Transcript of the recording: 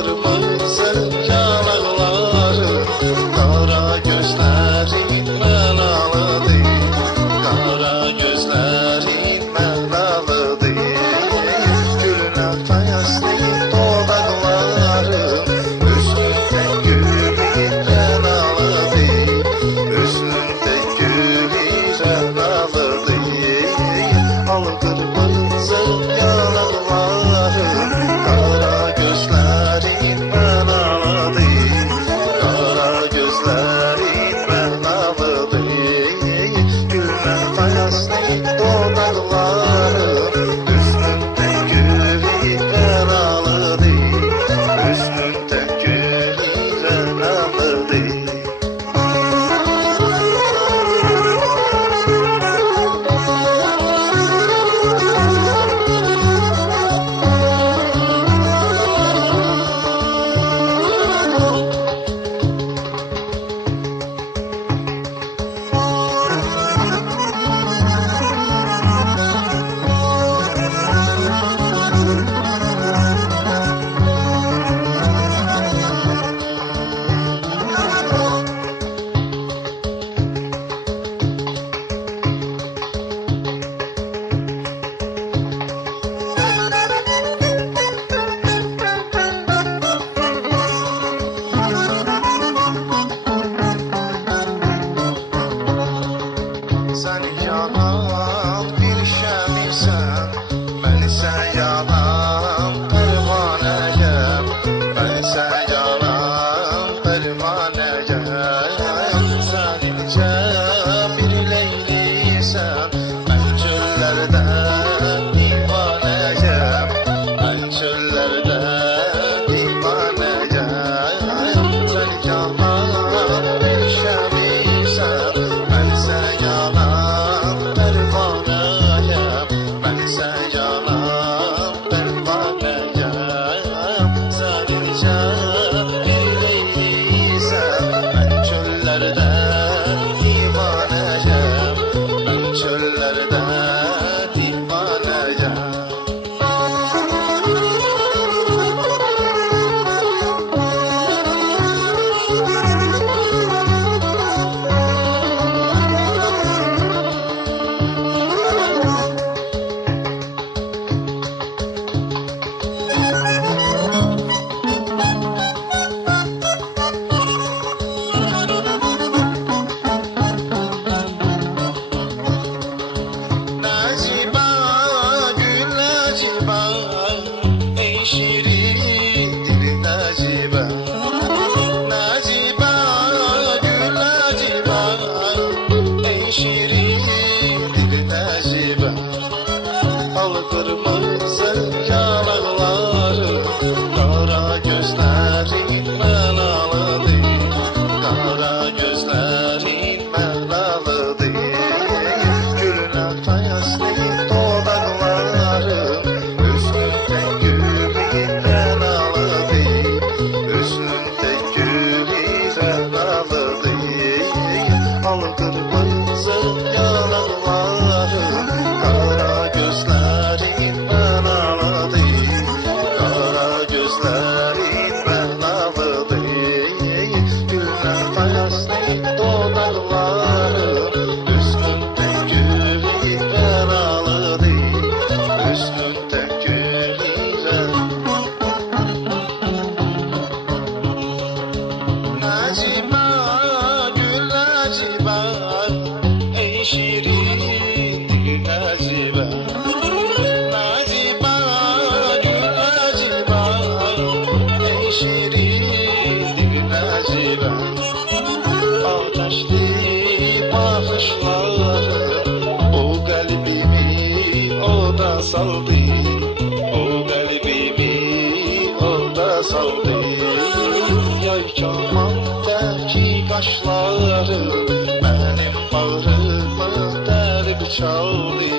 kırmızı yanakları, kara gözlerin mənalıdır, kara gözlerin mənalıdır. Gülün əlfəyəsli dodaqları, üzündə gülün mənalıdır, üzündə gülün mənalıdır. Al kırmızı yanakları, kara gözlerin mənalıdır, kara gözlerin mənalıdır. Gülün əlfəyəsli dodaqları, üzündə gülün mənalıdır, üzündə gülün mənalıdır. Sen yanan bir şəmisən, mən isə yanan pərvanəyəm, mən isə yanan pərvanəyəm. Sən incə bir leylisən, mən çöllərdə divanəyəm, mən çöllərdə divanəyəm. Sən yanan bir şəmisən, mən isə yanan pərvanəyəm, mən isə yanan pərvanəyəm. Sən incə bir leylisən, mən çöllərdə divanəyəm, mən çöllərdə divanəyəm. Naciba, gül Naciba, ey şirin dil Naciba. Naciba, gül Naciba, ey şirin dil Naciba. Al kırmızı yanakları, kara gözlerin mənalıdır, kara gözlerin mənalıdır. Gülün əlfəyəsli dodaqları, üzündə gülün mənalıdır, üzündə gülün mənalıdır. Al kırmızı yanakları, kara gözlerin mənalıdır, kara gözlerin mənalıdır. Gülün əlfəyəsli dodaqları, üzündə gülün mənalıdır, üzündə gülün. Naciba, gül Naciba, ey şirin dil Naciba. Naciba, gül Naciba, ey şirin dil Naciba. Ateşli bakışları, o kalbimi oda saldı, o kalbimi oda saldı. Yay kamandaki kaşları, benim bağrımı delip çaldı,